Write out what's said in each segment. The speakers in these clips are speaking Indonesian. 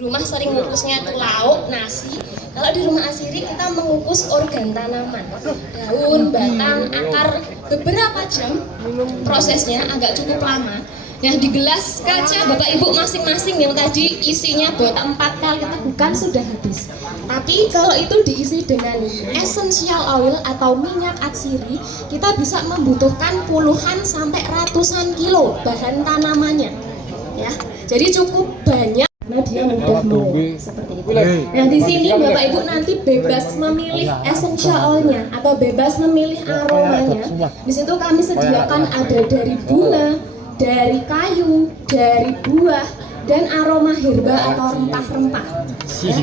Rumah sering mengukusnya tuh lauk, nasi. Kalau di rumah Asiri kita mengukus organ tanaman, daun, batang, akar, beberapa jam prosesnya agak cukup lama. Nah di gelas kaca Bapak Ibu masing-masing yang tadi isinya botak 4 kali kita bukan sudah habis. Tapi kalau itu diisi dengan essential oil atau minyak atsiri, kita bisa membutuhkan puluhan sampai ratusan kilo bahan tanamannya. Ya, jadi cukup banyak. Nah dia mudah seperti itu. Nah di sini Bapak Ibu nanti bebas memilih essential oilnya atau bebas memilih aromanya. Di situ kami sediakan ada dari bunga, dari kayu, dari buah, dan aroma herba atau rempah-rempah.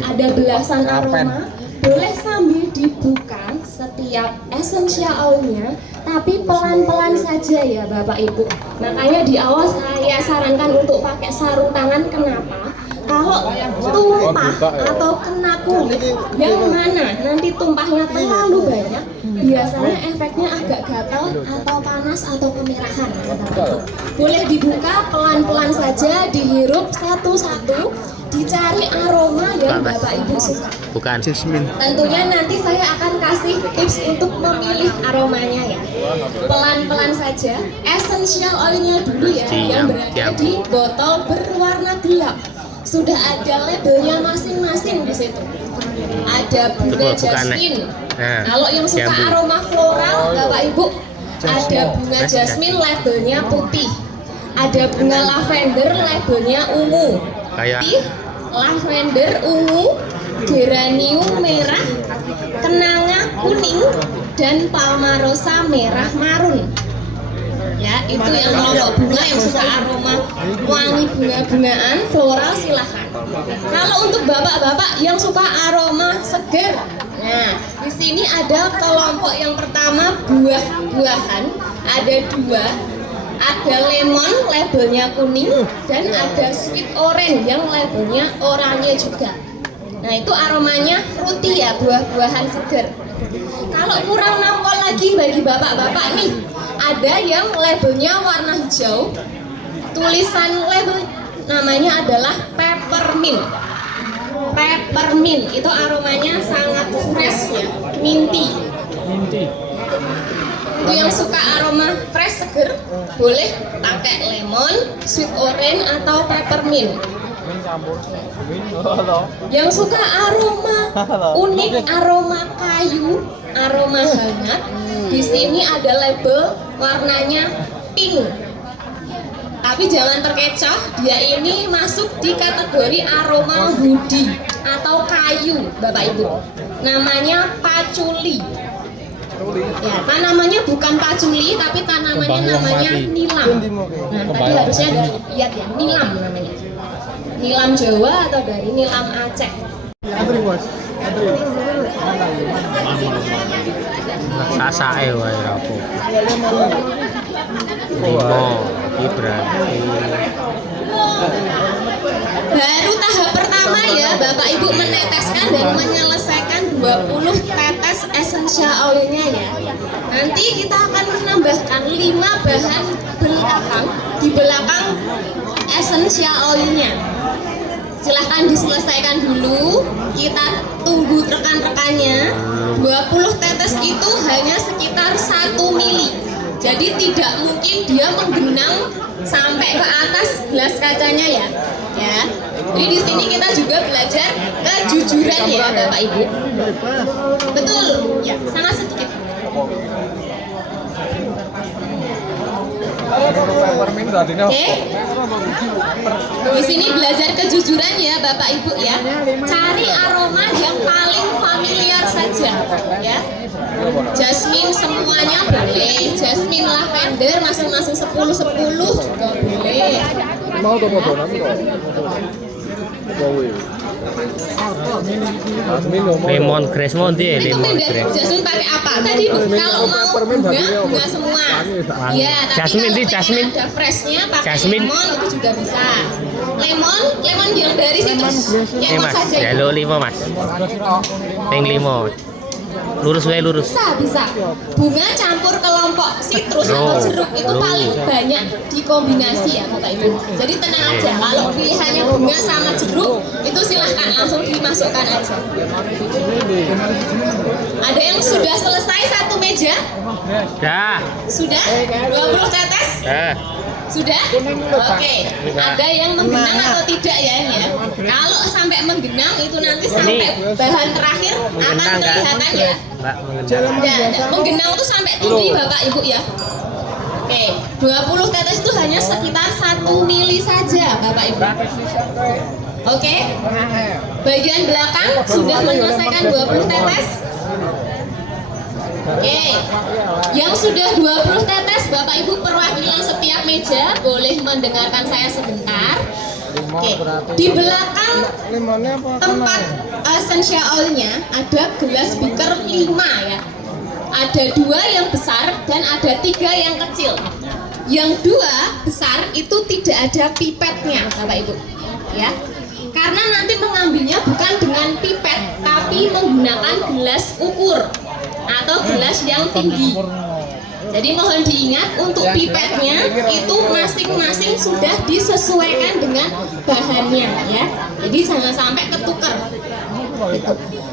Ada belasan aroma. Boleh sambil dibuka setiap essential oilnya, tapi pelan-pelan saja ya Bapak Ibu. Makanya di awal saya sarankan untuk pakai sarung tangan. Kenapa? Kalau tumpah atau kena kulit yang mana nanti tumpahnya terlalu banyak, biasanya efeknya agak gatal atau panas atau kemerahan. Boleh dibuka pelan-pelan saja, dihirup satu-satu, dicari aroma yang Bapak Ibu suka. Bukan jasmine. Tentunya nanti saya akan kasih tips untuk memilih aromanya ya. Pelan-pelan saja. Essential oilnya dulu ya, yang berada di botol berwarna gelap. Sudah ada labelnya masing-masing di situ. Ada bunga jasmine. Nah, kalau yang suka aroma floral, Bapak Ibu, ada bunga jasmine labelnya putih. Ada bunga lavender labelnya ungu. Lavender ungu, geranium merah, kenanga kuning, dan palmarosa merah marun. Ya, itu yang kelompok bunga yang suka aroma wangi bunga-bungaan floral silahkan. Kalau untuk bapak-bapak yang suka aroma segar, nah di sini ada kelompok yang pertama buah-buahan, ada 2. Ada lemon labelnya kuning dan ada sweet orange yang labelnya oranye juga. Nah itu aromanya fruity ya, buah-buahan segar. Kalau kurang nampol lagi bagi bapak-bapak nih, ada yang labelnya warna hijau, tulisan label namanya adalah peppermint. Peppermint itu aromanya sangat fresh ya, minty. Itu yang suka aroma fresh seger boleh pakai lemon, sweet orange atau peppermint. Yang suka aroma unik, aroma kayu, aroma hangat, di sini ada label warnanya pink. Tapi jangan terkecoh, dia ini masuk di kategori aroma woody atau kayu, Bapak Ibu. Namanya patchouli. Ya, tanamannya bukan patchouli, tapi tanamannya namanya nilam. Nah, tadi harusnya dari lihat ya, nilam namanya. Nilam Jawa atau dari nilam Aceh. Sasae wae rapo. Limo, berarti. Baru tahap pertama ya, Bapak Ibu meneteskan dan menyelesaikan 20 tetes essential oilnya ya. Nanti kita akan menambahkan 5 bahan belakang di belakang essential oilnya. Silahkan diselesaikan dulu, kita tunggu rekan-rekannya. 20 tetes itu hanya sekitar 1 mili. Jadi tidak mungkin dia menggenang sampai ke atas gelas kacanya ya. Ya. Jadi di sini kita juga belajar kejujuran ya Bapak Ibu. Betul, ya, sangat sedikit. Oke. Di sini belajar kejujuran ya Bapak Ibu ya. Cari aroma yang paling familiar saja ya. Jasmine semuanya boleh. Jasmine lavender masing-masing 10-10 juga boleh. Lemon grass monte, lemon grass. Jasmine pakai apa? Tadi kalau mau bunga semua. Iya, tapi Jasmine kalau sih, jasmine. ada freshnya pakai Jasmine. lemon itu juga bisa. Lemon yang dari sitrus. Yang Mas, saja. ya lo 5 mas. Peng 5. Lurus wae lurus. Bisa. Bunga campur kelompok sitrus atau jeruk itu paling banyak dikombinasi ya Bapak Ibu. Jadi tenang aja, kalau pilihannya bunga sama jeruk itu masukkan aja. Ada yang sudah selesai satu meja? Dah. Sudah? 20 tetes? Dah. Sudah? Oke. Ada yang menggenang atau tidak ya ini ya? Kalau sampai menggenang itu nanti sampai bahan terakhir akan kelihatan ya. Mbak, mengenang. Ya, menggenang itu sampai tinggi Bapak Ibu ya. Oke, 20 tetes itu hanya sekitar 1 mili saja Bapak Ibu. Oke. Bagian belakang sudah menyelesaikan 20 tetes. Oke, yang sudah 20 tetes Bapak Ibu perwakilan setiap meja boleh mendengarkan saya sebentar. Oke, di belakang tempat essential oil-nya ada gelas beaker 5 ya. Ada 2 yang besar dan ada 3 yang kecil. Yang 2 besar itu tidak ada pipetnya Bapak Ibu ya. Karena nanti mengambilnya bukan dengan pipet tapi menggunakan gelas ukur atau gelas yang tinggi. Jadi mohon diingat untuk pipetnya itu masing-masing sudah disesuaikan dengan bahannya ya. Jadi jangan sampai ketukar.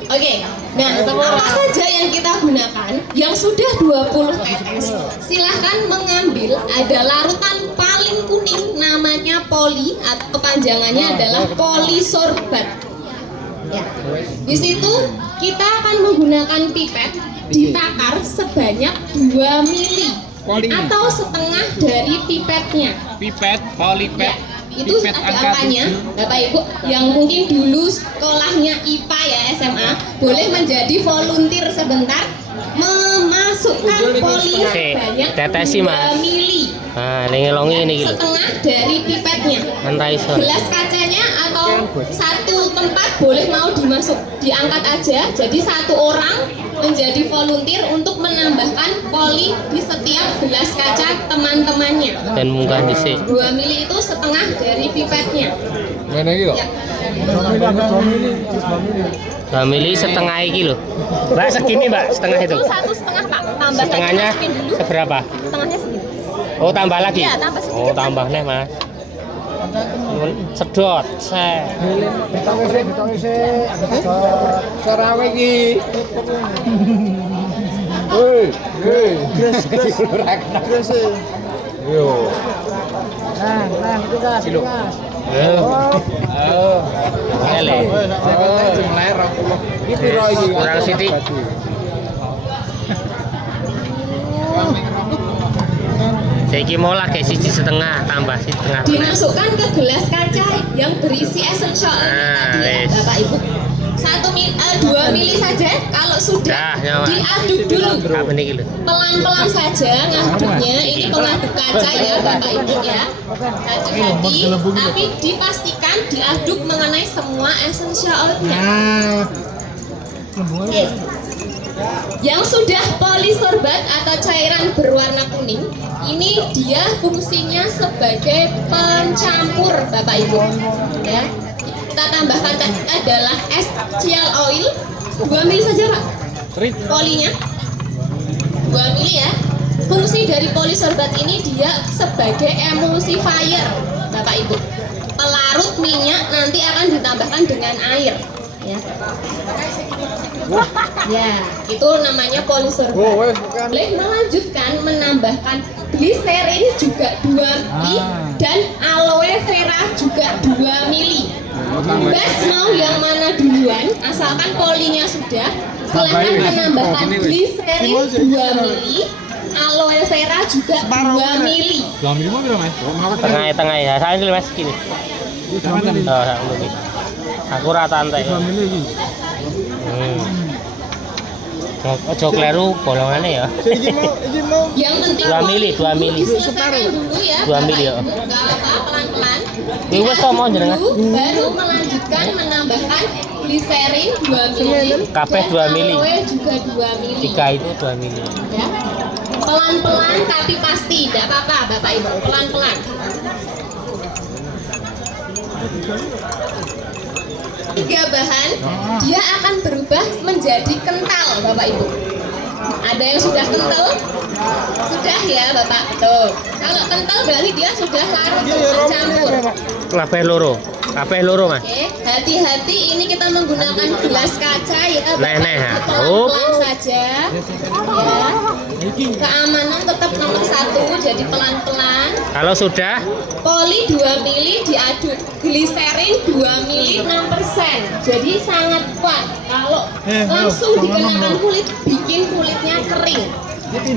Oke, nah apa saja yang kita gunakan yang sudah 20 tetes silahkan mengambil. Ada larutan paling kuning namanya poli atau kepanjangannya adalah polisorbat ya. Di situ kita akan menggunakan pipet ditakar sebanyak 2 mili atau setengah dari pipetnya. Pipet, polipet. Ya, itu ada angkanya Bapak Ibu yang mungkin dulu sekolahnya IPA ya SMA boleh menjadi volunteer sebentar memasukkan poli sebanyak 2 mili. Nah, ngelongi ini gitu. Setengah dari pipetnya. Gelas kacanya atau satu tempat boleh mau diangkat aja. Jadi satu orang menjadi volunteer untuk menambahkan poli di setiap gelas kaca teman-temannya. Dan munggah dhisik. 2 mili itu setengah dari pipetnya. Mana iki lho? Ya. 2 mili setengah iki lho. Mbak segini Mbak, setengah itu. Itu 1,5 Pak. Tambah Setengahnya lagi, masukin dulu. seberapa? Setengahnya segini. Oh, tambah lagi? Iya, tambah sedikit. Oh, tambah nih Mas. Sedot, se. Sarawe iki. Hei, hei. Gres. Yo. Nah, itu gas, Kilo. gas. Oh. Ele. Jumlahe 20. Iki piro iki? Kurang sithik. Saiki mau lagi siji setengah tambah setengah. Dimasukkan ke gelas kaca yang berisi essential Nah, tadi ya, wis. Bapak Ibu. 2 mili saja. Kalau sudah Dah, nyawa. diaduk dulu. Apa nih gitu? Pelan-pelan saja ngaduknya. Ini pengaduk kaca ya Bapak Ibu ya. Hati-hati, tapi dipastikan diaduk mengenai semua essential oil-nya. Oke. Yang sudah polisorbat atau cairan berwarna kuning, ini dia fungsinya sebagai pencampur Bapak Ibu ya. Kita tambahkan adalah essential oil 2 mili saja Pak. Polinya 2 mili ya. Fungsi dari polisorbat ini dia sebagai emulsifier Bapak Ibu. Pelarut minyak nanti akan ditambahkan dengan air ya. Ya, itu namanya polisorbat. Boleh melanjutkan menambahkan gliserin juga 2 mili dan aloe vera juga 2 mili. Bebas mau yang mana duluan, asalkan polinya sudah. Silahkan menambahkan gliserin 2 mili, aloe vera juga 2 mili. 2 mili piro, Mas? Tengah ya. Saya ini Mas gini. Oh, ini. Aku rata antai. 2 mili iki. Ojo kleru bolongannya ya. Yang penting 2 mili, 2 mili. diselesaikan dulu ya. 2 mili ya. Bapak Ibu. Nggak apa-apa, pelan-pelan. Ini wes to mau jenengan. Baru melanjutkan menambahkan gliserin 2 mili. Kabeh 2 mili. Dan aloe juga 2 mili. 3 itu 2 mili. Ya. Pelan-pelan tapi pasti, tidak apa-apa Bapak Ibu, pelan-pelan. Tiga bahan, dia akan berubah menjadi kental Bapak Ibu. Ada yang sudah kental? Sudah ya Bapak, tuh. Kalau kental berarti dia sudah larut, bercampur. Kabeh loro. Kabeh loro, Mas. Oke, hati-hati ini kita menggunakan gelas kaca ya. Pelan-pelan saja. Ya. Keamanan tetap nomor 1, jadi pelan-pelan. Kalau sudah Poli 2 mili diaduk, gliserin 2 mili 6%. Jadi sangat kuat. Kalau langsung dikenakan kulit, bikin kulitnya kering.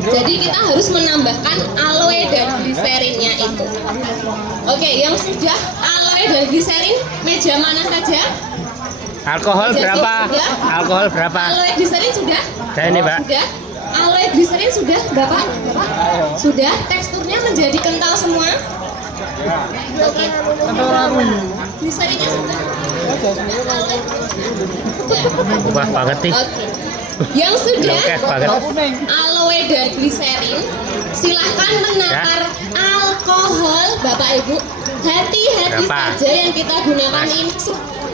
Jadi kita harus menambahkan aloe dan gliserinnya itu. Oke, yang sudah aloe dan gliserin meja mana saja? alkohol Meja berapa? sudah? Alkohol berapa? Aloe gliserin sudah? Nah, ini, Mbak. Sudah. Aloe gliserin sudah, Bapak? Sudah. Teksturnya menjadi kental semua. Oke. Gliserinnya sudah. Wah, banget nih. Oke. Yang sudah Oke, banget. aloe dan gliserin, silahkan menakar alkohol, Bapak Ibu. Hati-hati Berapa? saja yang kita gunakan ini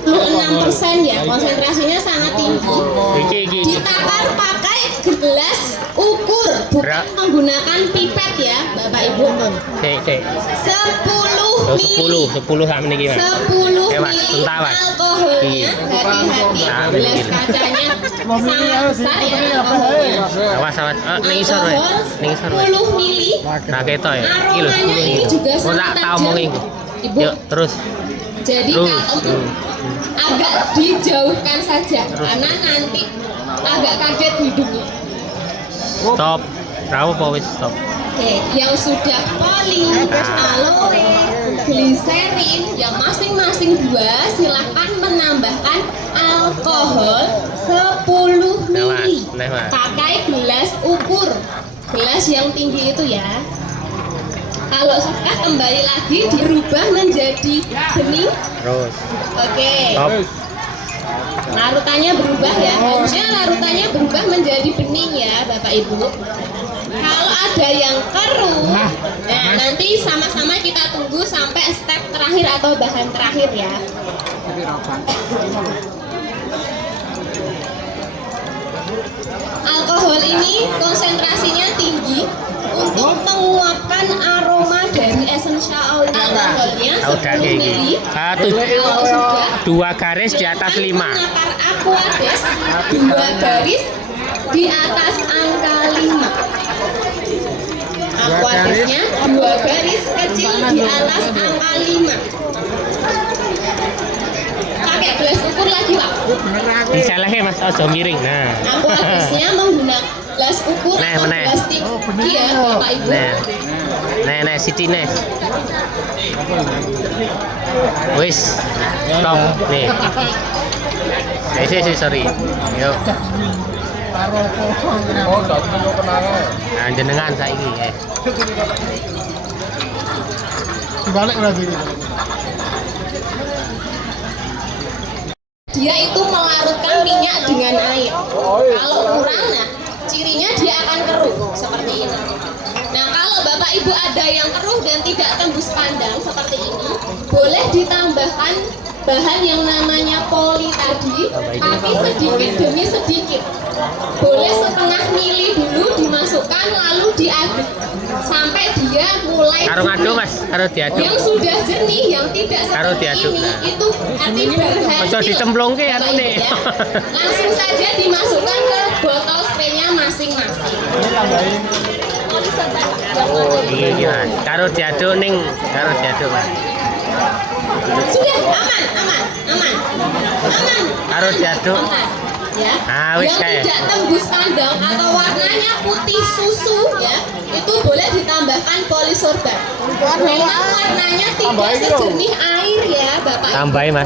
6% ya, konsentrasinya sangat tinggi. Iki. Ditakar pakai gelas ukur, bukan menggunakan pipet ya, Bapak Ibu. Cek. 10 mili. 10 sak meniki, Mas. 10 Oke, Mas, mili bentar, Mas. alkoholnya. Hati-hati, Nah, gelas ini. kacanya sangat besar ya alkoholnya. Awas. Ning isor, Mas. Ning isor, Mas. 10 mili. Nah, ketok ya. Iki lho, Aromanya 10 ini juga Oh, tak sangat tak tajam. omongin. Ibu, Yuk, terus. jadi Terus. kalau agak dijauhkan saja karena nanti agak kaget hidungnya. Stop. Berapa apa wis stop? Oke, yang sudah poli, aloe, gliserin, yang masing-masing 2, silahkan menambahkan alkohol 10 mili. Nah, Mas. Pakai gelas ukur, gelas yang tinggi itu ya. Kalau sudah kembali lagi dirubah menjadi bening. Terus. Oke. Stop. Larutannya berubah ya, harusnya larutannya berubah menjadi bening ya Bapak Ibu. Kalau ada yang keruh, nah nanti sama-sama kita tunggu sampai step terakhir atau bahan terakhir ya. Alkohol ini konsentrasinya tinggi untuk menguapkan aroma dari essential oil alkoholnya 10 mili. Kalau sudah 2 garis di atas 5. menakar aquades 2 garis di atas angka 5. Aquadesnya 2 garis kecil di atas angka 5. Pakai gelas ukur lagi Pak. Disalahe, Mas, ojo miring. Nah. Aquadesnya menggunakan gelas ukur Nah, atau nah. gelas tinggi ya Bapak Ibu. Nah, Siti Nes. Wis. Stop. Nih. Sorry. Yuk. Oh, tak perlu kenangan. Nah, jenengan saiki. Dibalik berarti. Dia itu melarutkan minyak dengan air. Kalau kurang, nah cirinya dia akan keruh seperti ini. Nah kalau Bapak Ibu ada yang keruh dan tidak tembus pandang seperti ini, boleh ditambahkan bahan yang namanya poli tadi, tapi sedikit demi sedikit. Boleh setengah mili dulu dimasukkan lalu diaduk sampai dia mulai Karo ngadu, jernih. Mas, karo diaduk. Yang sudah jernih, yang tidak Karo seperti diaduk, ini, nah. itu arti berhasil. Ojo dicemplungke Bapak anune. Ibu ya. Langsung saja dimasukkan ke botol spraynya masing-masing. Iki, Mas. Karo diaduk ning, karo diaduk, Mas. Sudah aman. Karo diaduk. Aman. Ya. Ah, wis yang kayak. tidak tembus pandang atau warnanya putih susu ya, itu boleh ditambahkan polisorban. Memang warnanya tidak sejernih air ya Bapak Ibu. Tambahin, Mas.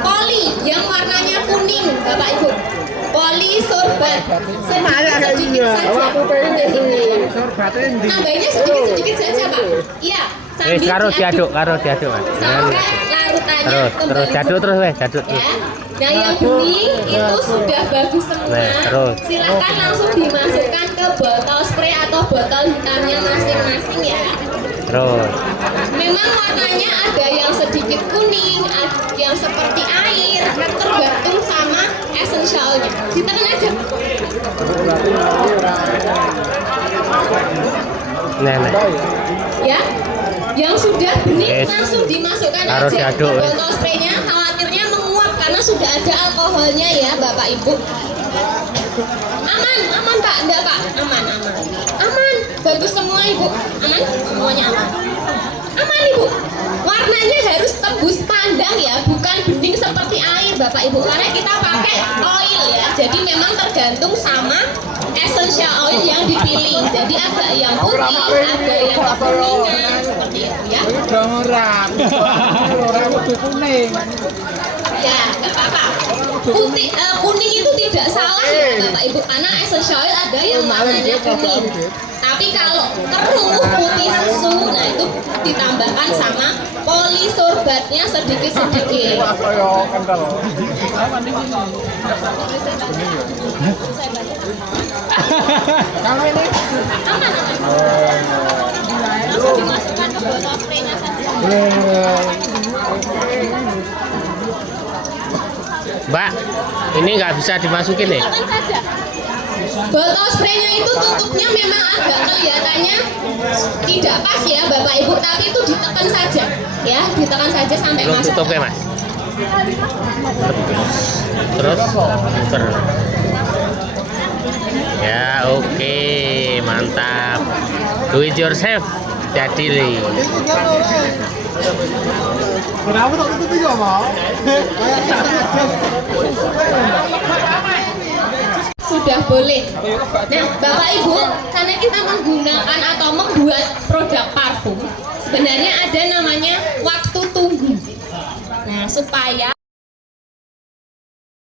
Poli yang warnanya kuning Bapak Ibu. Polisorban sedikit saja. Tambahnya sedikit saja Pak. Iya. Wis karo diaduk, Mas. Sampai larutannya Terus diaduk terus, wes, diaduk terus. ya. Nah yang bening itu sudah bagus semua. Nah, terus. Silakan langsung dimasukkan ke botol spray atau botol hitamnya masing-masing ya. Terus. Memang warnanya ada yang sedikit kuning, ada yang seperti air, tergantung sama essentialnya. Ditekan aja. Nah. Ya. Yang sudah bening langsung dimasukkan Harus aja ke diaduk, botol spraynya, khawatirnya menguap karena sudah ada alkoholnya ya Bapak Ibu. Aman Pak, enggak Pak, aman. Bagus semua Ibu, aman, semuanya aman. Aman Ibu. Warnanya harus tembus pandang ya, bukan bening seperti air Bapak Ibu, karena kita pakai oil ya. Jadi memang tergantung sama essential oil yang dipilih. Jadi ada yang putih, ada yang kekuningan seperti itu ya. Udah merah. Orang putih kuning. Ya, nggak apa-apa. Putih, kuning itu tidak salah ya Bapak Ibu, karena essential oil ada yang warnanya kuning. Tapi kalau keruh putih susu, nah itu ditambahkan sama polisorbatnya sedikit-sedikit. Kalau ini Aman. Langsung dimasukkan ke botol spraynya saja. Mbak, ini nggak bisa dimasukin ya? Tekan saja. Botol spraynya itu tutupnya memang agak kelihatannya tidak pas ya Bapak Ibu, tapi itu ditekan saja ya, ditekan saja sampai Belum masuk. tutup ya Mas? Terus muter. Ya oke, mantap. Do it yourself. Jadi li. Kenapa tak tutup juga mau? Sudah boleh. Nah, Bapak Ibu, karena kita menggunakan atau membuat produk parfum, sebenarnya ada namanya waktu tunggu. Nah, supaya